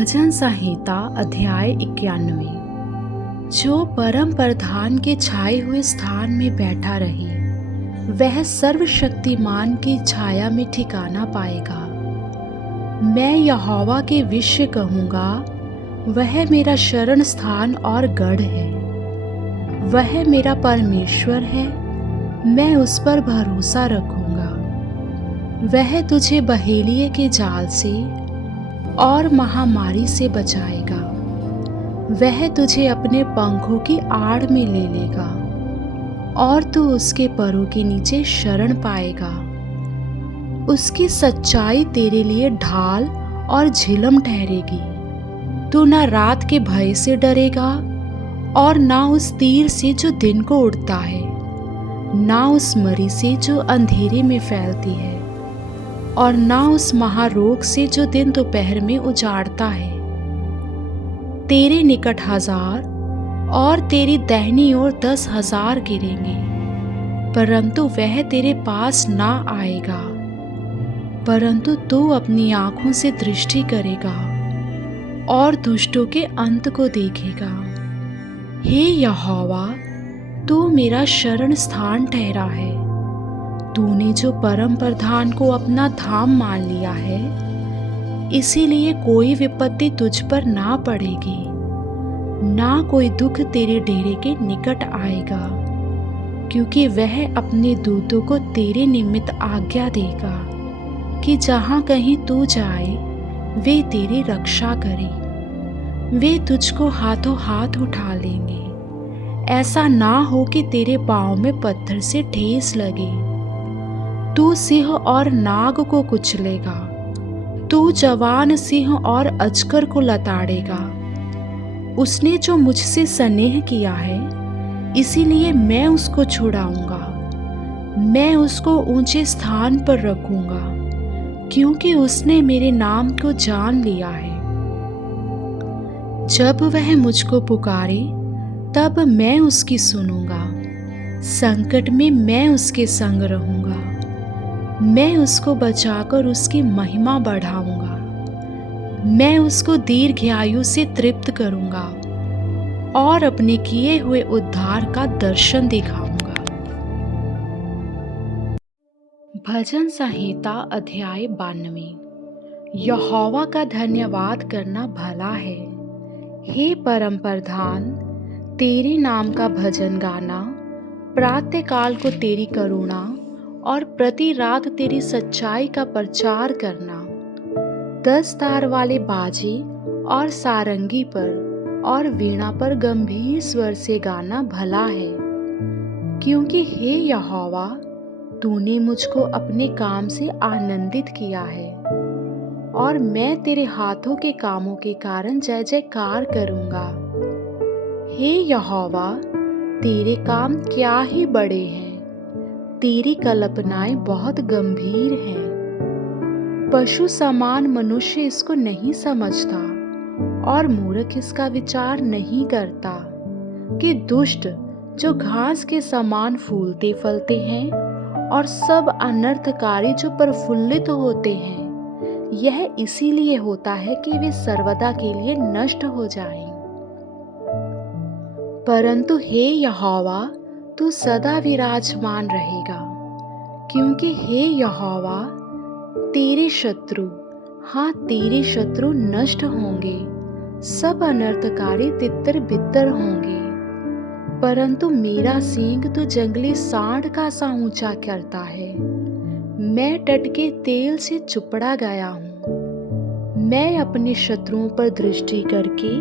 भजन संहिता अध्याय 91। जो परम प्रधान के छाए हुए स्थान में बैठा रहे, वह सर्वशक्तिमान की छाया में ठिकाना पाएगा। मैं यहोवा के विषय कहूँगा, वह मेरा शरण स्थान और गढ़ है। वह मेरा परमेश्वर है, मैं उस पर भरोसा रखूँगा। वह तुझे बहेलिए के जाल से और महामारी से बचाएगा। वह तुझे अपने पंखों की आड़ में ले लेगा और तू उसके परों के नीचे शरण पाएगा। उसकी सच्चाई तेरे लिए ढाल और झिलम ठहरेगी। तू ना रात के भय से डरेगा और ना उस तीर से जो दिन को उड़ता है, ना उस मरी से जो अंधेरे में फैलती है, और ना उस महारोग से जो दिन दोपहर में उजाड़ता है। तेरे निकट 1000 और तेरी दाहिनी ओर 10,000 गिरेंगे, परंतु वह तेरे पास ना आएगा। परंतु तू अपनी आंखों से दृष्टि करेगा और दुष्टों के अंत को देखेगा। हे यहोवा, तू मेरा शरण स्थान ठहरा है। तूने जो परम प्रधान को अपना धाम मान लिया है, इसीलिए कोई विपत्ति तुझ पर ना पड़ेगी, ना कोई दुख तेरे डेरे के निकट आएगा, क्योंकि वह अपने दूतों को तेरे निमित्त आज्ञा देगा कि जहाँ कहीं तू जाए, वे तेरी रक्षा करें। वे तुझको हाथों हाथ उठा लेंगे, ऐसा ना हो कि तेरे पाँव में पत्थर से ठेस लगे। तू सिंह और नाग को कुचलेगा, तू जवान सिंह और अजगर को लताड़ेगा। उसने जो मुझसे स्नेह किया है, इसीलिए मैं उसको छुड़ाऊंगा। मैं उसको ऊंचे स्थान पर रखूंगा, क्योंकि उसने मेरे नाम को जान लिया है। जब वह मुझको पुकारे, तब मैं उसकी सुनूंगा। संकट में मैं उसके संग रहूंगा। मैं उसको बचाकर उसकी महिमा बढ़ाऊंगा। मैं उसको दीर्घायु से तृप्त करूंगा और अपने किए हुए उद्धार का दर्शन दिखाऊंगा। भजन संहिता अध्याय 92। यहोवा का धन्यवाद करना भला है। हे परम प्रधान, तेरे नाम का भजन गाना, प्रातःकाल को तेरी करुणा और प्रति रात तेरी सच्चाई का प्रचार करना। 10 तार वाले बाजे और सारंगी पर और वीणा पर गंभीर स्वर से गाना भला है। क्योंकि हे यहोवा, तूने मुझको अपने काम से आनंदित किया है, और मैं तेरे हाथों के कामों के कारण जय जयकार करूँगा। हे यहोवा, तेरे काम क्या ही बड़े हैं, तेरी कल्पनाएं बहुत गंभीर हैं। पशु समान मनुष्य इसको नहीं समझता, और मूर्ख इसका विचार नहीं करता कि दुष्ट जो घास के समान फूलते फलते हैं, और सब अनर्थकारी जो प्रफुल्लित होते हैं, यह इसीलिए होता है कि वे सर्वदा के लिए नष्ट हो जाएं। परंतु हे यहोवा, तू सदा विराजमान रहेगा। क्योंकि हे यहोवा, तेरे शत्रु, हाँ तेरे शत्रु नष्ट होंगे, सब अनर्थकारी तितर बितर होंगे। परंतु मेरा सींग तो जंगली सांड का सा ऊंचा करता है। मैं टट के तेल से चुपड़ा गया हूँ। मैं अपने शत्रुओं पर दृष्टि करके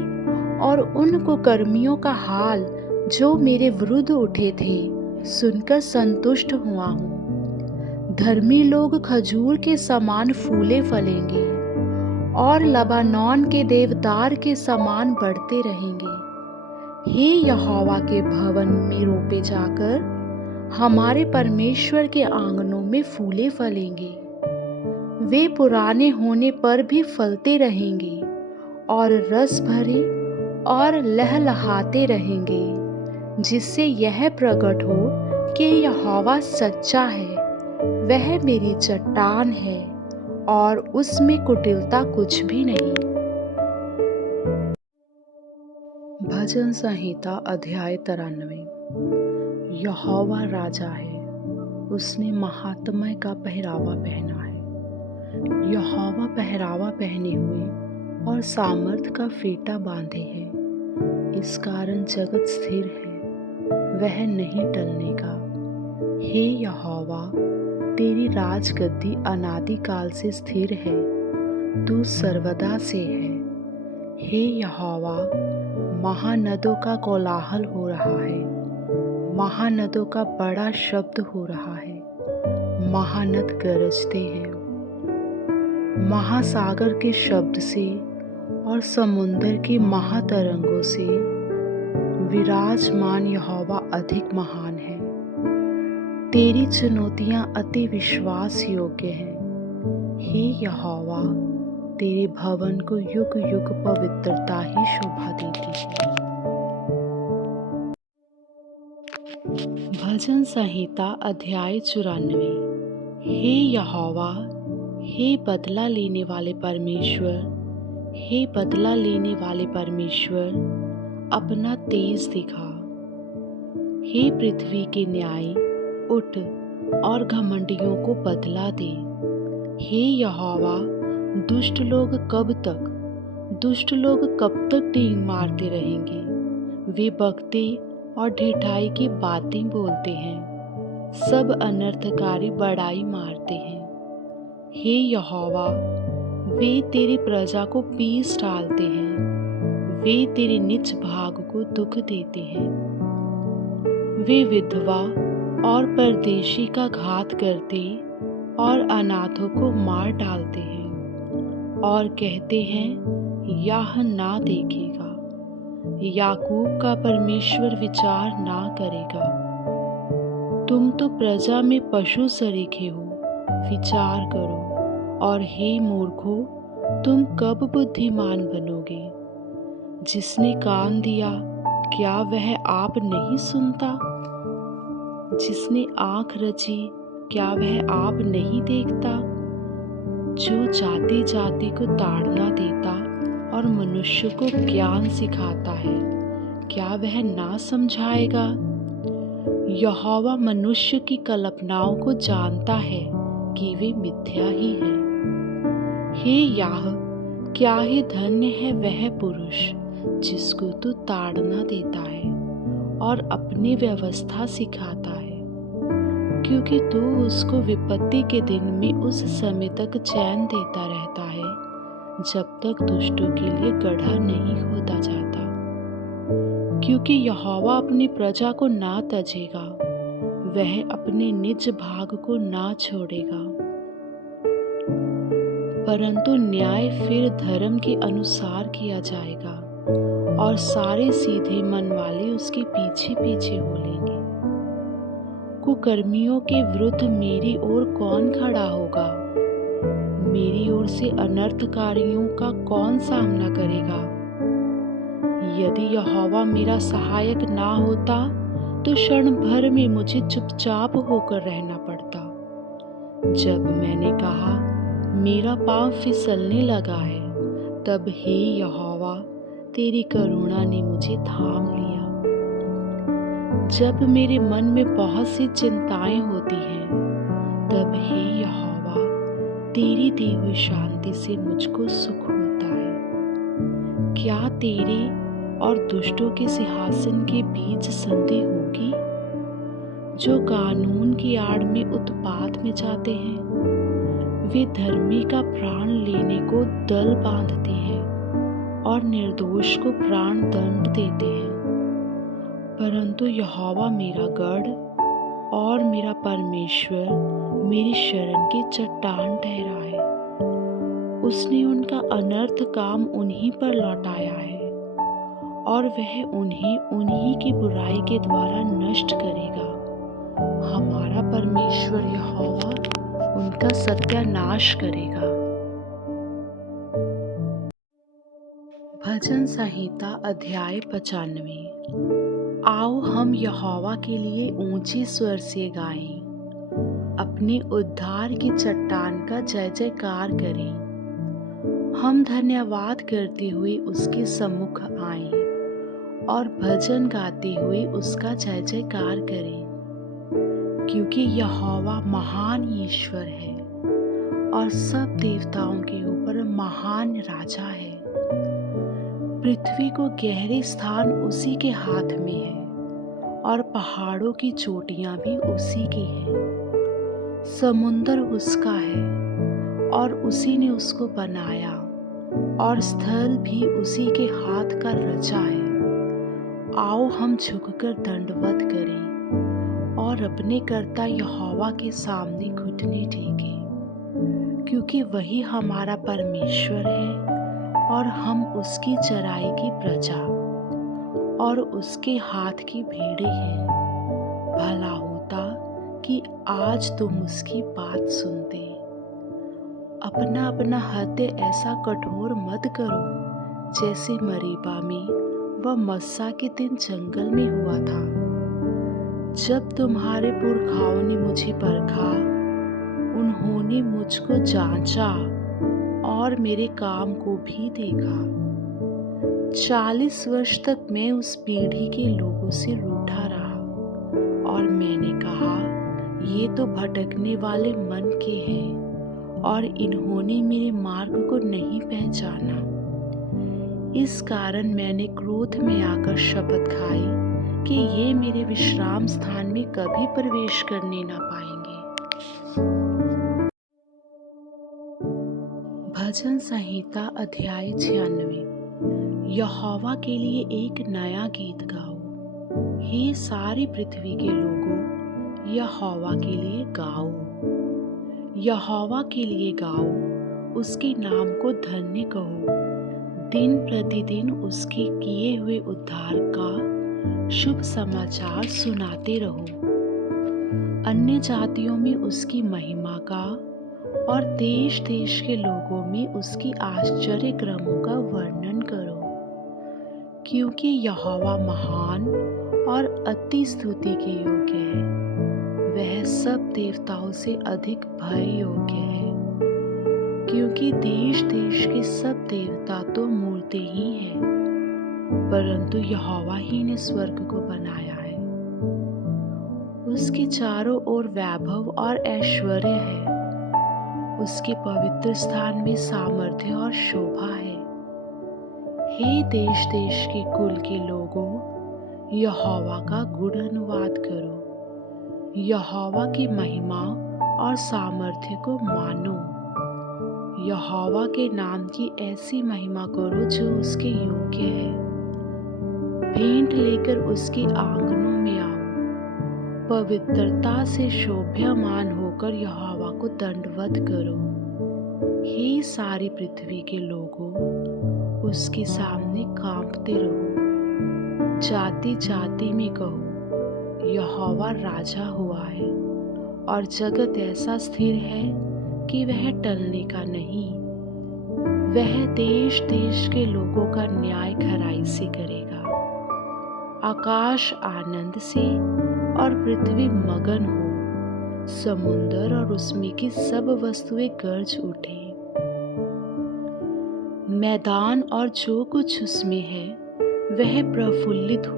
और उन कुकर्मियों का हाल जो मेरे विरुद्ध उठे थे, सुनकर संतुष्ट हुआ हूँ। धर्मी लोग खजूर के समान फूले फलेंगे और लबानोन के देवदार के समान बढ़ते रहेंगे। हे यहोवा के भवन में रोपे जाकर हमारे परमेश्वर के आंगनों में फूले फलेंगे। वे पुराने होने पर भी फलते रहेंगे और रस भरे और लहलहाते रहेंगे, जिससे यह प्रकट हो कि यहोवा सच्चा है। वह मेरी चट्टान है और उसमें कुटिलता कुछ भी नहीं। भजन संहिता अध्याय 93। यहोवा राजा है, उसने महात्म्य का पहरावा पहना है। यहोवा पहरावा पहने हुए और सामर्थ का फेटा बांधे है। इस कारण जगत स्थिर है, वह नहीं टलने का। हे यहोवा, तेरी राजगद्दी अनादि काल से स्थिर है, तू सर्वदा से है। हे यहोवा, महानदों का कोलाहल हो रहा है, महानदों का बड़ा शब्द हो रहा है। महानद गरजते हैं, महासागर के शब्द से और समुंदर के महातरंगों से विराजमान यहोवा अधिक महान है। तेरी चुनौतियां अति विश्वास योग्य हैं। हे यहोवा, तेरे भवन को युग युग पवित्रता ही शोभा देती है। भजन संहिता अध्याय 94। हे यहोवा, हे बदला लेने वाले परमेश्वर, हे बदला लेने वाले परमेश्वर, अपना तेज दिखा। हे पृथ्वी के न्याय, उठ और घमंडियों को बदला दे। हे यहोवा, दुष्ट लोग कब तक डींग मारते रहेंगे? वे बकते और ढिठाई की बातें बोलते हैं, सब अनर्थकारी बड़ाई मारते हैं। हे यहोवा, वे तेरी प्रजा को पीस डालते हैं, वे तेरे निज भाग को दुख देते हैं। वे विधवा और परदेशी का घात करते और अनाथों को मार डालते हैं और कहते हैं, याह ना देखेगा, याकूब का परमेश्वर विचार ना करेगा। तुम तो प्रजा में पशु सरीखे हो, विचार करो। और हे मूर्खों, तुम कब बुद्धिमान बनोगे? जिसने कान दिया, क्या वह आप नहीं सुनता? जिसने आँख रची, क्या वह आप नहीं देखता? जो जाति जाति को ताड़ना देता और मनुष्य को ज्ञान सिखाता है, क्या वह ना समझाएगा? यहोवा मनुष्य की कल्पनाओं को जानता है कि वे मिथ्या ही है। हे याह, क्या ही धन्य है वह पुरुष जिसको तू ताड़ना देता है और अपनी व्यवस्था सिखाता है, क्योंकि तू उसको विपत्ति के दिन में उस समय तक चैन देता रहता है जब तक दुष्टों के लिए गड्ढा नहीं खोदा जाता। क्योंकि यहोवा अपनी प्रजा को ना तजेगा, वह अपने निज भाग को ना छोड़ेगा, परंतु न्याय फिर धर्म के अनुसार किया जाएगा और सारे सीधे मन वाले उसके पीछे पीछे हो लेंगे। कुकर्मियों के विरुद्ध मेरी ओर कौन खड़ा होगा? मेरी ओर से अनर्थकारियों का कौन सामना करेगा? यदि यहोवा मेरा सहायक ना होता तो क्षण भर में मुझे चुपचाप होकर रहना पड़ता। जब मैंने कहा, मेरा पांव फिसलने लगा है, तब हे यहोवा, तेरी करुणा ने मुझे थाम लिया। जब मेरे मन में बहुत सी चिंताएं होती हैं, तब हे यहोवा, तेरी दी हुई शांति से मुझको सुख होता है। क्या तेरे और दुष्टों के सिंहासन के बीच संधि होगी? जो कानून की आड़ में उत्पात में जाते हैं, वे धर्मी का प्राण लेने को दल बांधते हैं और निर्दोष को प्राण दंड देते हैं। परंतु यहोवा मेरा गढ़ और मेरा परमेश्वर मेरी शरण की चट्टान ठहरा है। उसने उनका अनर्थ काम उन्हीं पर लौटाया है और वह उन्हीं की बुराई के द्वारा नष्ट करेगा। हमारा परमेश्वर यहोवा उनका सत्यानाश करेगा। भजन संहिता अध्याय 95। आओ हम यहोवा के लिए ऊंचे स्वर से गाएं, अपने उद्धार की चट्टान का जय जयकार करें। हम धन्यवाद करते हुए उसके सम्मुख आएं और भजन गाते हुए उसका जय जयकार करें, क्योंकि यहोवा महान ईश्वर है और सब देवताओं के ऊपर महान राजा है। पृथ्वी को गहरे स्थान उसी के हाथ में है और पहाड़ों की चोटियां भी उसी की हैं। समुंदर उसका है और उसी ने उसको बनाया, और स्थल भी उसी के हाथ का रचा है। आओ हम झुककर दंडवत करें और अपने कर्ता यहोवा के सामने घुटने टेकें, क्योंकि वही हमारा परमेश्वर है और हम उसकी चराई की प्रजा और उसके हाथ की भेड़ें हैं। भला होता कि आज तुम उसकी बात सुनते। अपना अपना हृदय ऐसा कठोर मत करो जैसे मरीबा में व मस्सा के दिन जंगल में हुआ था, जब तुम्हारे पुरखाओं ने मुझे परखा। उन्होंने मुझको जांचा और मेरे काम को भी देखा। 40 वर्ष तक मैं उस पीढ़ी के लोगों से रूठा रहा और मैंने कहा, ये तो भटकने वाले मन के हैं और इन्होंने मेरे मार्ग को नहीं पहचाना। इस कारण मैंने क्रोध में आकर शपथ खाई कि ये मेरे विश्राम स्थान में कभी प्रवेश करने ना पाएंगे। भजन संहिता अध्याय 96। यहोवा के लिए एक नया गीत गाओ। हे सारी पृथ्वी के लोगों, यहोवा के लिए गाओ। यहोवा के लिए गाओ, उसके नाम को धन्य कहो। दिन प्रतिदिन उसके किए हुए उद्धार का शुभ समाचार सुनाते रहो। अन्य जातियों में उसकी महिमा का और देश देश के लोगों में उसकी आश्चर्य क्रमों का वर्णन करो, क्योंकि यहोवा महान और अति स्तुति के योग्य है। वह सब देवताओं से अधिक भय योग्य है, क्योंकि देश देश के सब देवता तो मूर्ति ही हैं, परंतु यहोवा ही ने स्वर्ग को बनाया है। उसके चारों ओर वैभव और ऐश्वर्य है। उसके पवित्र स्थान में सामर्थ्य और शोभा है। हे देश देश के कुल के लोगों, यहोवा का गुण अनुवाद करो। यहोवा की महिमा और सामर्थ्य को मानो। यहोवा के नाम की ऐसी महिमा करो जो उसके योग्य है। भेंट लेकर उसके आंगनों में आओ। पवित्रता से शोभ्यमान होकर यहोवा को दंडवत करो। हे सारी पृथ्वी के लोगों, उसके सामने कांपते रहो। जाति जाति में कहो, यहोवा राजा हुआ है और जगत ऐसा स्थिर है कि वह टलने का नहीं। वह देश देश के लोगों का न्याय खराई से करेगा। आकाश आनंद से और पृथ्वी मगन हो। समुंदर और उसमें की सब वस्तुएं गरज उठे। मैदान और जो कुछ उसमें है वह प्रफुल्लित हो।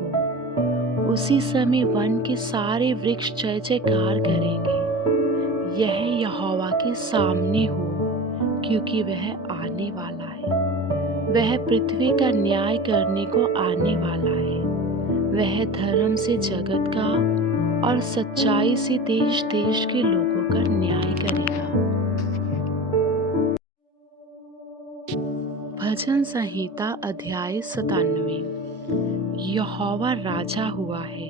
उसी समय वन के सारे वृक्ष जय जयकार करेंगे। यह यहोवा के सामने हो, क्योंकि वह आने वाला है। वह पृथ्वी का न्याय करने को आने वाला है। वह धर्म से जगत का और सच्चाई से देश देश के लोगों का न्याय करेगा। भजन संहिता अध्याय 97। यहोवा राजा हुआ है,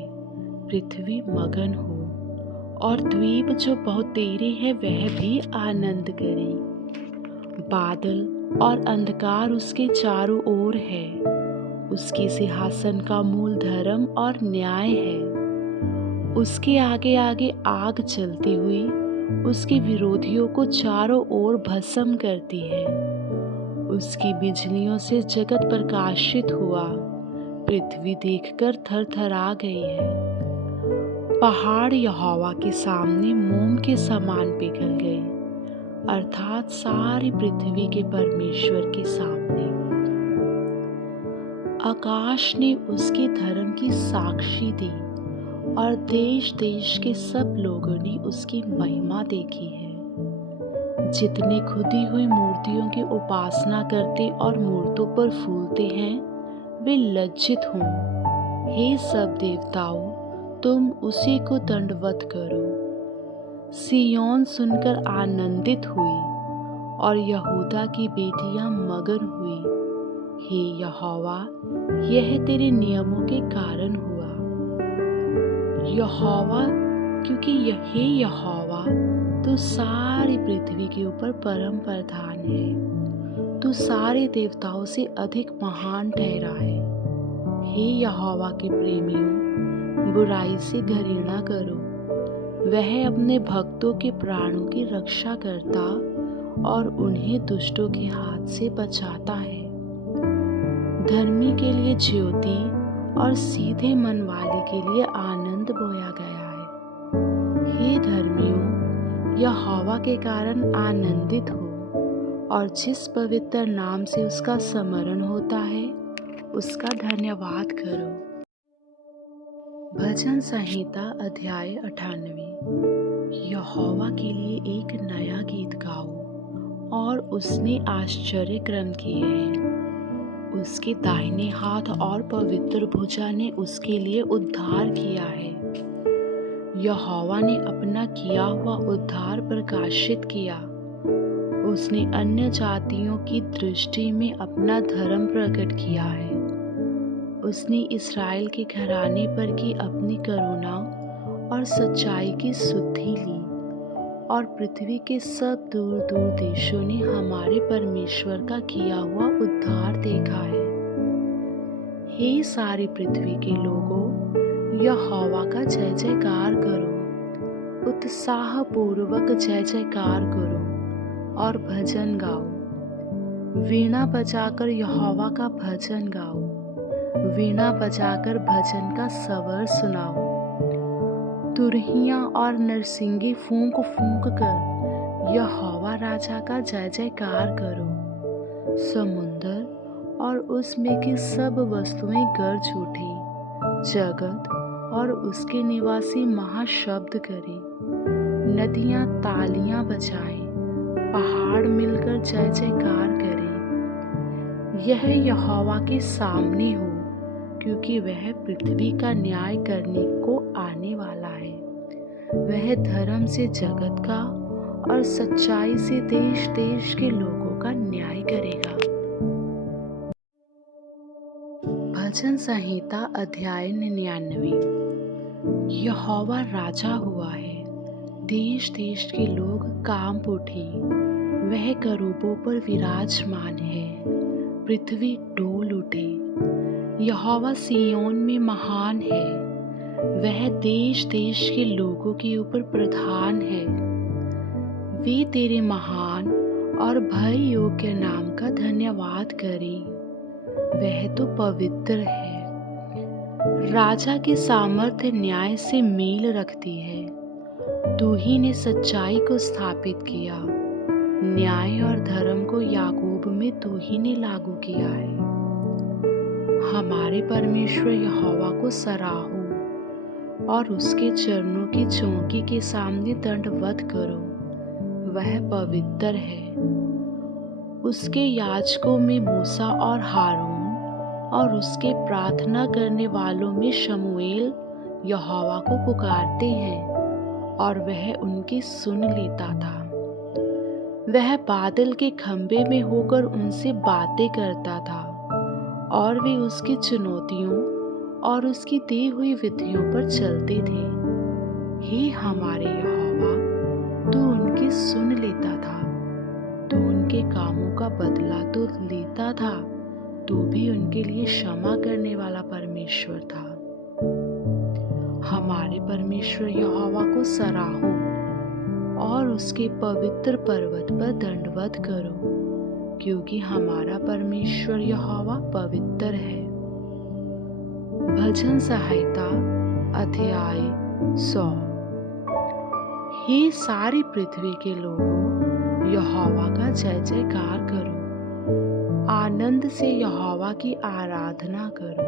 पृथ्वी मगन हो और द्वीप जो बहुत तेरे हैं वह भी आनंद करें। बादल और अंधकार उसके चारों ओर है। उसके सिंहासन का मूल धर्म और न्याय है। उसके आगे आगे आग चलती हुई उसके विरोधियों को चारों ओर भस्म करती है। उसकी बिजलियों से जगत प्रकाशित हुआ। पृथ्वी देखकर थरथरा गई है। पहाड़ यहोवा के सामने मोम के समान पिघल गए, अर्थात सारी पृथ्वी के परमेश्वर के सामने। आकाश ने उसके धर्म की साक्षी दी और देश देश के सब लोगों ने उसकी महिमा देखी है। जितने खुदी हुई मूर्तियों की उपासना करते और मूर्तों पर फूलते हैं, वे लज्जित हों। हे सब देवताओं, तुम उसी को दंडवत करो। सिय्योन सुनकर आनंदित हुई और यहूदा की बेटियां मगन हुई। हे यहोवा, यह तेरे नियमों के कारण हुआ। यहोवा, क्योंकि हे यहोवा, तू सारी पृथ्वी के ऊपर परम प्रधान है। तू सारे देवताओं से अधिक महान ठहरा है। हे यहोवा के प्रेमियों, बुराई से घृणा करो। वह अपने भक्तों के प्राणों की रक्षा करता और उन्हें दुष्टों के हाथ से बचाता है। धर्मी के लिए ज्योति और सीधे मन वाले के लिए आनंद बोया गया है। हे धर्मियों, यहोवा के कारण आनंदित हो और जिस पवित्र नाम से उसका स्मरण होता है, उसका धन्यवाद करो। भजन संहिता अध्याय 98। यहोवा के लिए एक नया गीत गाओ और उसने आश्चर्य कर्म किए हैं। उसके दाहिने हाथ और पवित्र भुजा ने उसके लिए उद्धार किया है। यहोवा ने अपना किया हुआ उद्धार प्रकाशित किया। उसने अन्य जातियों की दृष्टि में अपना धर्म प्रकट किया है। उसने इस्राएल के घराने पर की अपनी करुणा और सच्चाई की सुधि ली और पृथ्वी के सब दूर दूर देशों ने हमारे परमेश्वर का किया हुआ उद्धार देखा है। हे सारी पृथ्वी के लोगों, यहोवा का जय जयकार करो। उत्साह पूर्वक जय जयकार करो और भजन गाओ। वीणा बजाकर यहोवा का भजन गाओ। वीणा बजाकर भजन का स्वर सुनाओ। तुरहियां और नरसिंगी फूंक फूंक कर यहोवा राजा का जय जयकार करो। समुंदर और उसमें की सब वस्तुएं गरज उठी। जगत और उसके निवासी महाशब्द करें। नदियां तालियां बजाएं। पहाड़ मिलकर जय जयकार करें। यह यहोवा के सामने हो, क्योंकि वह पृथ्वी का न्याय करने को आने वाला है। वह धर्म से जगत का और सच्चाई से देश देश के लोगों का न्याय करेगा। भजन संहिता अध्याय 99। यहोवा राजा हुआ है। देश देश के लोग कांप उठे। वह करूबों पर विराजमान है। पृथ्वी डोल उठे। यहोवा सिय्योन में महान है। वह देश देश के लोगों के ऊपर प्रधान है। वे तेरे महान और भय योग्य नाम का धन्यवाद करें। वह तो पवित्र है। राजा की सामर्थ्य न्याय से मेल रखती है। तू ही ने सच्चाई को स्थापित किया। न्याय और धर्म को याकूब में तू ही ने लागू किया है। हमारे परमेश्वर यहोवा को सराहो और उसके चरणों की चौकी के सामने दंडवत करो। वह पवित्र है। उसके याजकों में मूसा और हारून और उसके प्रार्थना करने वालों में शमूएल यहोवा को पुकारते हैं और वह उनकी सुन लेता था। वह बादल के खंभे में होकर उनसे बातें करता था और वे उसकी चुनौतियों और उसकी दी हुई विधियों पर चलते थे। हे हमारे यहोवा, तू उनकी सुन लेता था। तू उनके कामों का बदला तो लेता था, तू भी उनके लिए क्षमा करने वाला परमेश्वर था। हमारे परमेश्वर यहोवा को सराहो और उसके पवित्र पर्वत पर दंडवत करो, क्योंकि हमारा परमेश्वर यहोवा पवित्र है। भजन संहिता अध्याय 100। हे सारी पृथ्वी के लोगों, यहोवा का जय जयकार करो। आनंद से यहोवा की आराधना करो,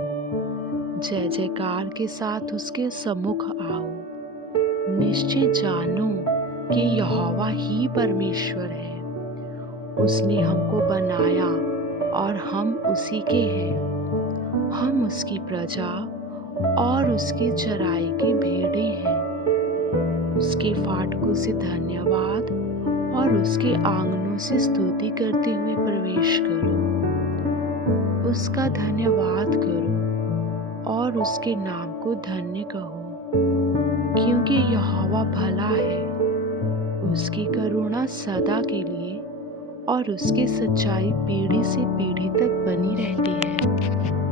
जय जयकार के साथ उसके सम्मुख आओ। निश्चय जानो कि यहोवा ही परमेश्वर है। उसने हमको बनाया और हम उसी के हैं। हम उसकी प्रजा और उसके चराई की भेड़ें हैं। उसके फाटकों से धन्यवाद और उसके आंगनों से स्तुति करते हुए प्रवेश करो। उसका धन्यवाद करो और उसके नाम को धन्य कहो, क्योंकि यहोवा भला है। उसकी करुणा सदा के लिए और उसकी सच्चाई पीढ़ी से पीढ़ी तक बनी रहती है।